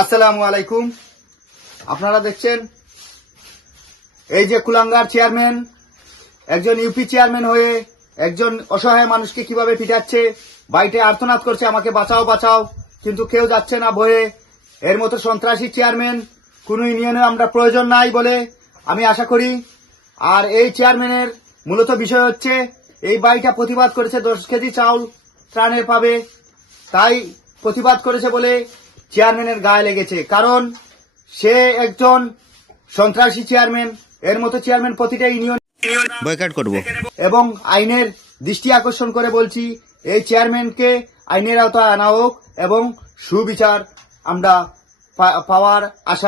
আসসালামু আলাইকুম। আপনারা দেখছেন এই যে কুলাঙ্গার চেয়ারম্যান একজন ইউপি চেয়ারম্যান হয়ে একজন অসহায় মানুষকে কিভাবে পিটাচ্ছে, বাড়িতে আর্তনাদ করছে আমাকে বাঁচাও বাঁচাও, কিন্তু কেউ যাচ্ছে না ভয়ে। এর মতো সন্ত্রাসী চেয়ারম্যান কোন ইউনিয়নে আমরা প্রয়োজন নাই বলে আমি আশা করি। আর এই চেয়ারম্যানের মূলত বিষয় হচ্ছে এই বাড়িটা প্রতিবাদ করেছে 10 কেজি চাউল ত্রাণের পাবে, তাই প্রতিবাদ করেছে বলে চেয়ারম্যানের গায়ে লেগেছে, কারণ সে একজন সন্ত্রাসী চেয়ারম্যান। এর মতো চেয়ারম্যান প্রতিটা ইউনিয়ন বয়কট করব এবং আইনের দৃষ্টি আকর্ষণ করে বলছি এই চেয়ারম্যানকে আইনের আওতায় আনা হোক এবং সুবিচার আমরা পাওয়ার আশা